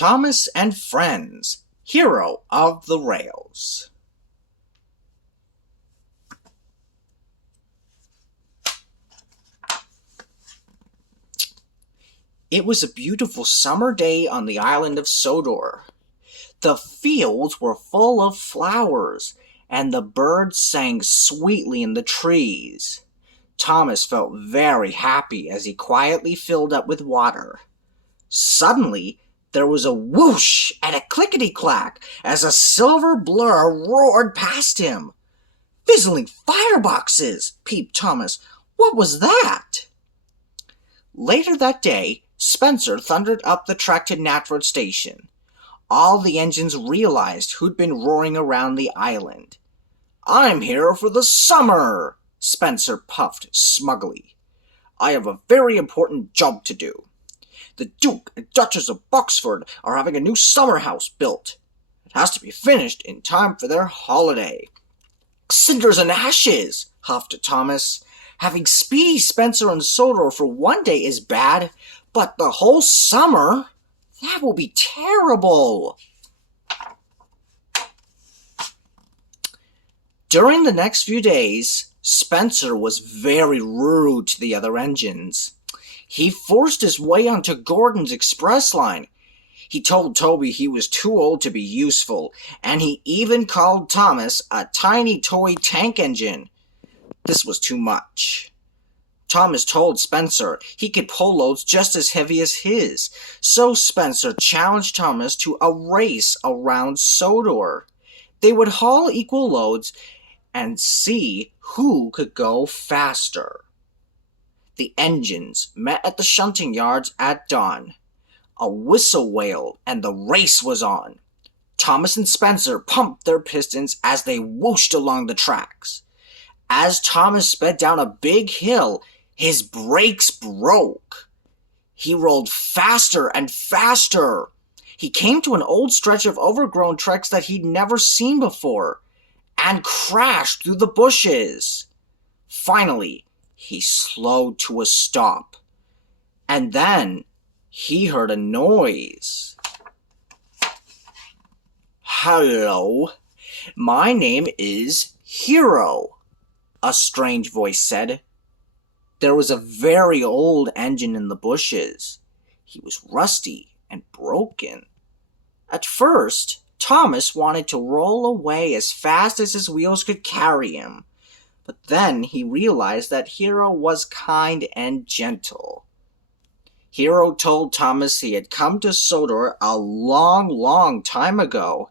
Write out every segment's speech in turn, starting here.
Thomas and Friends, Hero of the Rails. It was a beautiful summer day on the island of Sodor. The fields were full of flowers, and the birds sang sweetly in the trees. Thomas felt very happy as he quietly filled up with water. Suddenly, there was a whoosh and a clickety-clack as a silver blur roared past him. "Fizzling fireboxes!" peeped Thomas. "What was that?" Later that day, Spencer thundered up the track to Natford Station. All the engines realized who'd been roaring around the island. "I'm here for the summer," Spencer puffed smugly. "I have a very important job to do. The Duke and Duchess of Boxford are having a new summer house built. It has to be finished in time for their holiday." "Cinders and ashes," huffed Thomas. "Having Speedy, Spencer, and Sodor for one day is bad, but the whole summer? That will be terrible." During the next few days, Spencer was very rude to the other engines. He forced his way onto Gordon's express line. He told Toby he was too old to be useful, and he even called Thomas a tiny toy tank engine. This was too much. Thomas told Spencer he could pull loads just as heavy as his, so Spencer challenged Thomas to a race around Sodor. They would haul equal loads and see who could go faster. The engines met at the shunting yards at dawn. A whistle wailed, and the race was on. Thomas and Spencer pumped their pistons as they whooshed along the tracks. As Thomas sped down a big hill, his brakes broke. He rolled faster and faster. He came to an old stretch of overgrown tracks that he'd never seen before, and crashed through the bushes. Finally, he slowed to a stop, and then he heard a noise. "Hello, my name is Hiro," a strange voice said. There was a very old engine in the bushes. He was rusty and broken. At first, Thomas wanted to roll away as fast as his wheels could carry him, but then he realized that Hiro was kind and gentle. Hiro told Thomas he had come to Sodor a long, long time ago.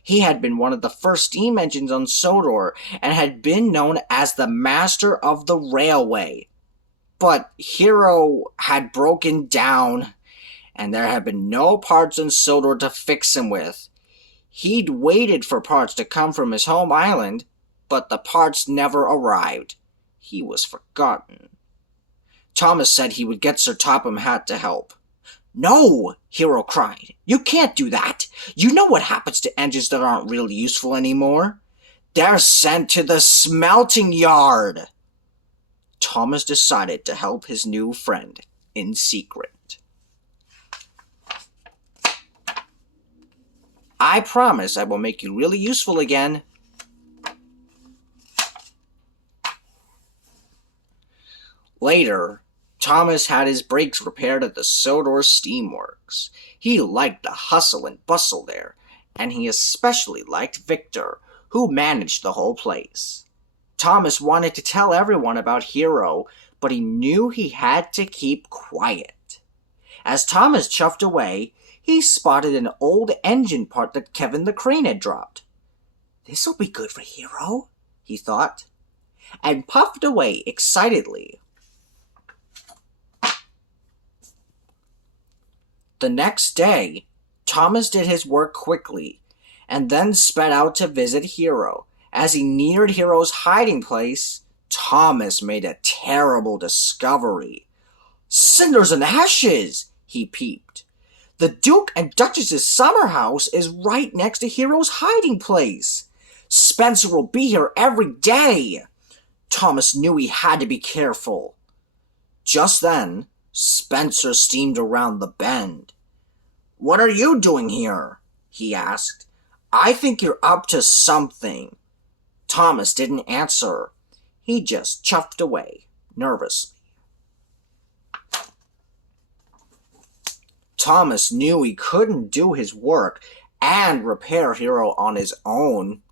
He had been one of the first steam engines on Sodor and had been known as the master of the railway. But Hiro had broken down, and there had been no parts in Sodor to fix him with. He'd waited for parts to come from his home island, but the parts never arrived. He was forgotten. Thomas said he would get Sir Topham Hatt to help. "No!" Hiro cried. "You can't do that! You know what happens to engines that aren't really useful anymore? They're sent to the smelting yard!" Thomas decided to help his new friend in secret. "I promise I will make you really useful again." Later, Thomas had his brakes repaired at the Sodor Steamworks. He liked the hustle and bustle there, and he especially liked Victor, who managed the whole place. Thomas wanted to tell everyone about Hiro, but he knew he had to keep quiet. As Thomas chuffed away, he spotted an old engine part that Kevin the Crane had dropped. "This'll be good for Hiro," he thought, and puffed away excitedly. The next day, Thomas did his work quickly, and then sped out to visit Hiro. As he neared Hiro's hiding place, Thomas made a terrible discovery. "Cinders and ashes!" he peeped. "The Duke and Duchess's summer house is right next to Hiro's hiding place. Spencer will be here every day." Thomas knew he had to be careful. Just then, Spencer steamed around the bend. "What are you doing here?" he asked. "I think you're up to something." Thomas didn't answer. He just chuffed away, nervously. Thomas knew he couldn't do his work and repair Hiro on his own,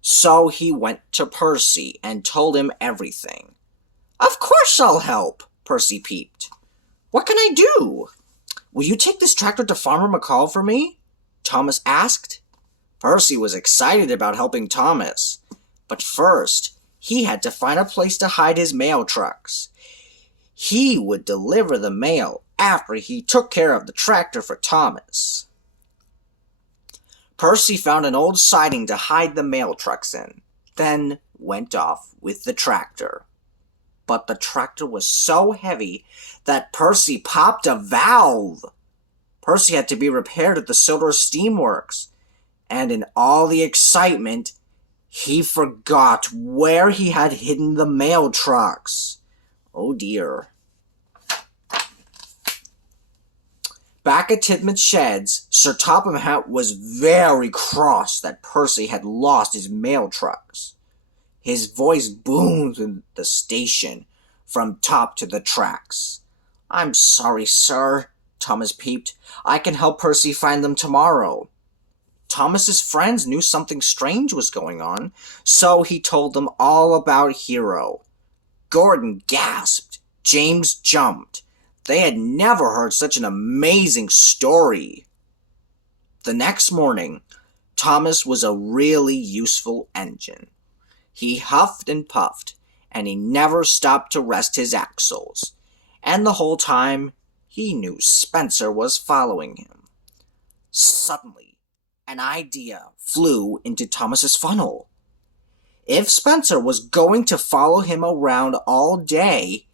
so he went to Percy and told him everything. "Of course I'll help," Percy peeped. "What can I do?" "Will you take this tractor to Farmer McCall for me?" Thomas asked. Percy was excited about helping Thomas, but first he had to find a place to hide his mail trucks. He would deliver the mail after he took care of the tractor for Thomas. Percy found an old siding to hide the mail trucks in, then went off with the tractor. But the tractor was so heavy that Percy popped a valve. Percy had to be repaired at the Silver Steamworks, and in all the excitement, he forgot where he had hidden the mail trucks. Oh dear. Back at Tidman's sheds, Sir Topham Hatt was very cross that Percy had lost his mail trucks. His voice boomed in the station from top to the tracks. "I'm sorry, sir," Thomas peeped. "I can help Percy find them tomorrow." Thomas's friends knew something strange was going on, so he told them all about Hiro. Gordon gasped. James jumped. They had never heard such an amazing story. The next morning, Thomas was a really useful engine. He huffed and puffed, and he never stopped to rest his axles. And the whole time, he knew Spencer was following him. Suddenly, an idea flew into Thomas's funnel. If Spencer was going to follow him around all day,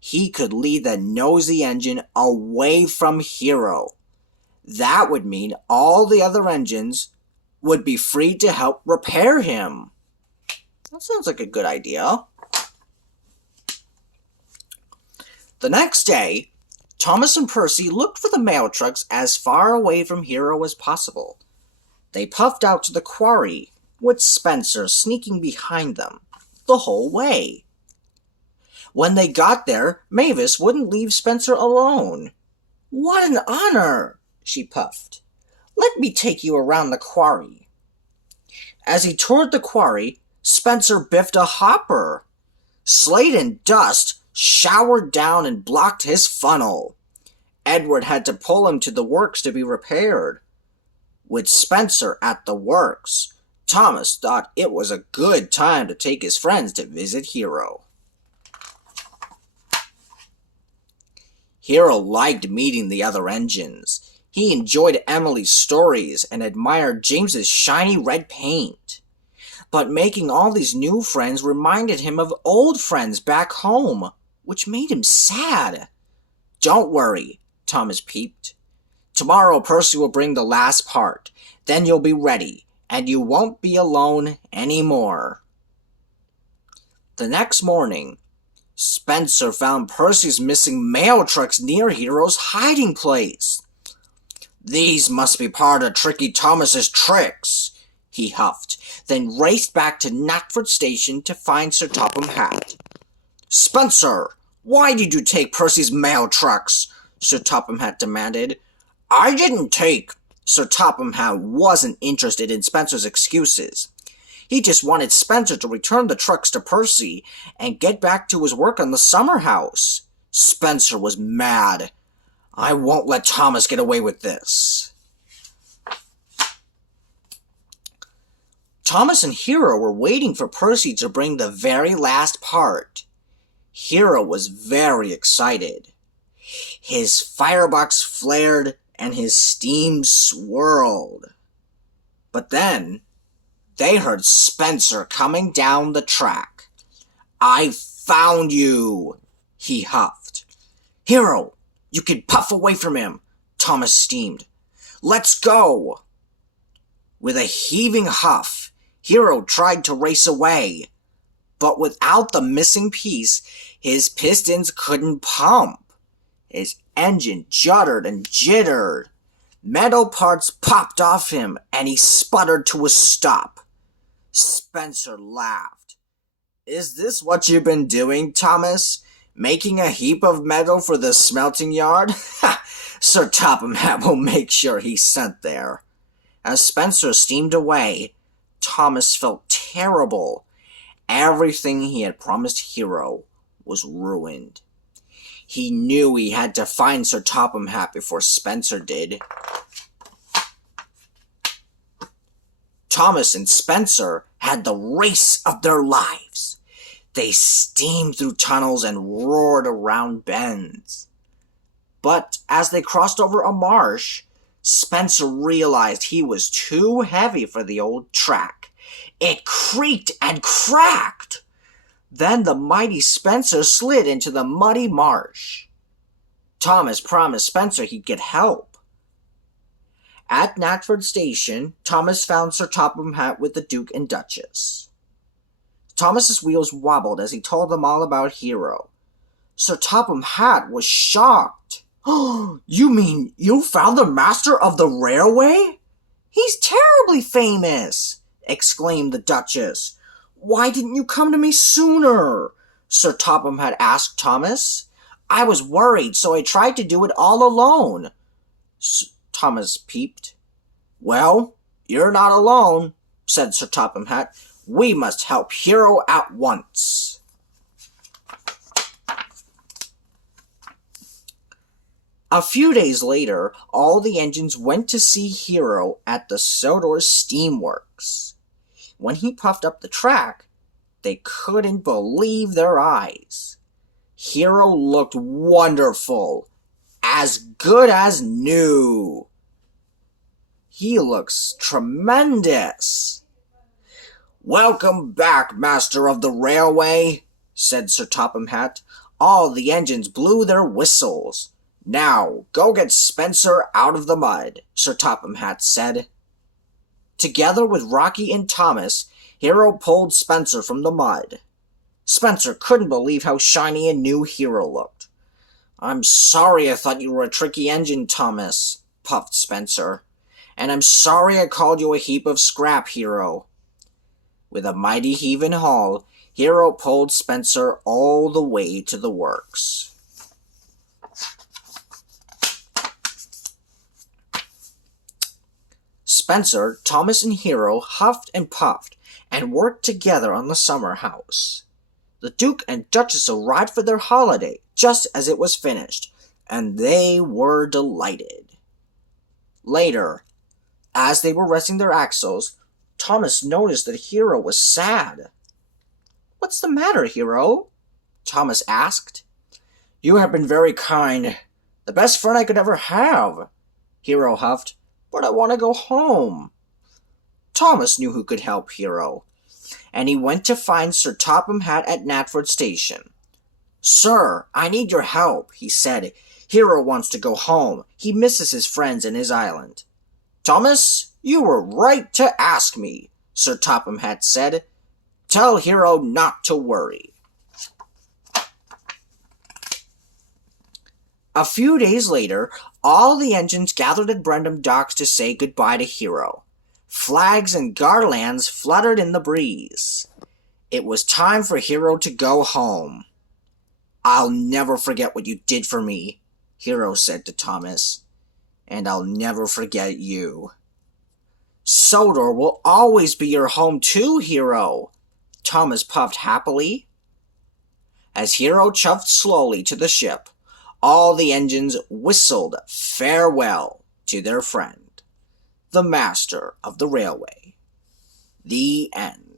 he could lead the nosy engine away from Hiro. That would mean all the other engines would be free to help repair him. That sounds like a good idea. The next day, Thomas and Percy looked for the mail trucks as far away from Hiro as possible. They puffed out to the quarry, with Spencer sneaking behind them the whole way. When they got there, Mavis wouldn't leave Spencer alone. "What an honor," she puffed. "Let me take you around the quarry." As he toured the quarry, Spencer biffed a hopper. Slate and dust showered down and blocked his funnel. Edward had to pull him to the works to be repaired. With Spencer at the works, Thomas thought it was a good time to take his friends to visit Hiro. Hiro liked meeting the other engines. He enjoyed Emily's stories and admired James's shiny red paint. But making all these new friends reminded him of old friends back home, which made him sad. "Don't worry," Thomas peeped. "Tomorrow Percy will bring the last part. Then you'll be ready, and you won't be alone anymore." The next morning, Spencer found Percy's missing mail trucks near Hiro's hiding place. "These must be part of Tricky Thomas's tricks," he huffed, then raced back to Knapford Station to find Sir Topham Hatt. "Spencer, why did you take Percy's mail trucks?" Sir Topham Hatt demanded. "I didn't take." Sir Topham Hatt wasn't interested in Spencer's excuses. He just wanted Spencer to return the trucks to Percy and get back to his work on the summer house. Spencer was mad. "I won't let Thomas get away with this." Thomas and Hiro were waiting for Percy to bring the very last part. Hiro was very excited. His firebox flared and his steam swirled. But then they heard Spencer coming down the track. "I found you," he huffed. "Hiro, you can puff away from him," Thomas steamed. "Let's go." With a heaving huff, Hiro tried to race away. But without the missing piece, his pistons couldn't pump. His engine juddered and jittered. Metal parts popped off him, and he sputtered to a stop. Spencer laughed. "Is this what you've been doing, Thomas? Making a heap of metal for the smelting yard? Sir Topham Hatt will make sure he's sent there." As Spencer steamed away, Thomas felt terrible. Everything he had promised Hiro was ruined. He knew he had to find Sir Topham Hatt before Spencer did. Thomas and Spencer had the race of their lives. They steamed through tunnels and roared around bends. But as they crossed over a marsh, Spencer realized he was too heavy for the old track. It creaked and cracked. Then the mighty Spencer slid into the muddy marsh. Thomas promised Spencer he'd get help. At Knapford Station, Thomas found Sir Topham Hatt with the Duke and Duchess. Thomas's wheels wobbled as he told them all about Hiro. Sir Topham Hatt was shocked. "Oh, you mean you found the master of the railway? He's terribly famous," exclaimed the Duchess. "Why didn't you come to me sooner?" Sir Topham Hatt asked Thomas. "I was worried, so I tried to do it all alone." Thomas peeped. "Well, you're not alone," said Sir Topham Hatt. "We must help Hiro at once." A few days later, all the engines went to see Hiro at the Sodor Steamworks. When he puffed up the track, they couldn't believe their eyes. Hiro looked wonderful, as good as new. He looks tremendous. "Welcome back, Master of the Railway," said Sir Topham Hatt. All the engines blew their whistles. "Now, go get Spencer out of the mud," Sir Topham Hatt said. Together with Rocky and Thomas, Hiro pulled Spencer from the mud. Spencer couldn't believe how shiny and new Hiro looked. "I'm sorry I thought you were a tricky engine, Thomas," puffed Spencer. "And I'm sorry I called you a heap of scrap, Hiro." With a mighty heave and haul, Hiro pulled Spencer all the way to the works. Spencer, Thomas, and Hiro huffed and puffed and worked together on the summer house. The Duke and Duchess arrived for their holiday just as it was finished, and they were delighted. Later, as they were resting their axles, Thomas noticed that Hiro was sad. "What's the matter, Hiro?" Thomas asked. "You have been very kind. The best friend I could ever have," Hiro huffed. "But I want to go home." Thomas knew who could help Hiro, and he went to find Sir Topham Hatt at Knapford Station. "Sir, I need your help," he said. "Hiro wants to go home. He misses his friends and his island." "Thomas, you were right to ask me," Sir Topham Hatt said. "Tell Hiro not to worry." A few days later, all the engines gathered at Brendam Docks to say goodbye to Hiro. Flags and garlands fluttered in the breeze. It was time for Hiro to go home. "I'll never forget what you did for me," Hiro said to Thomas. "And I'll never forget you." "Sodor will always be your home too, Hiro," Thomas puffed happily. As Hiro chuffed slowly to the ship, all the engines whistled farewell to their friend, the master of the railway. The end.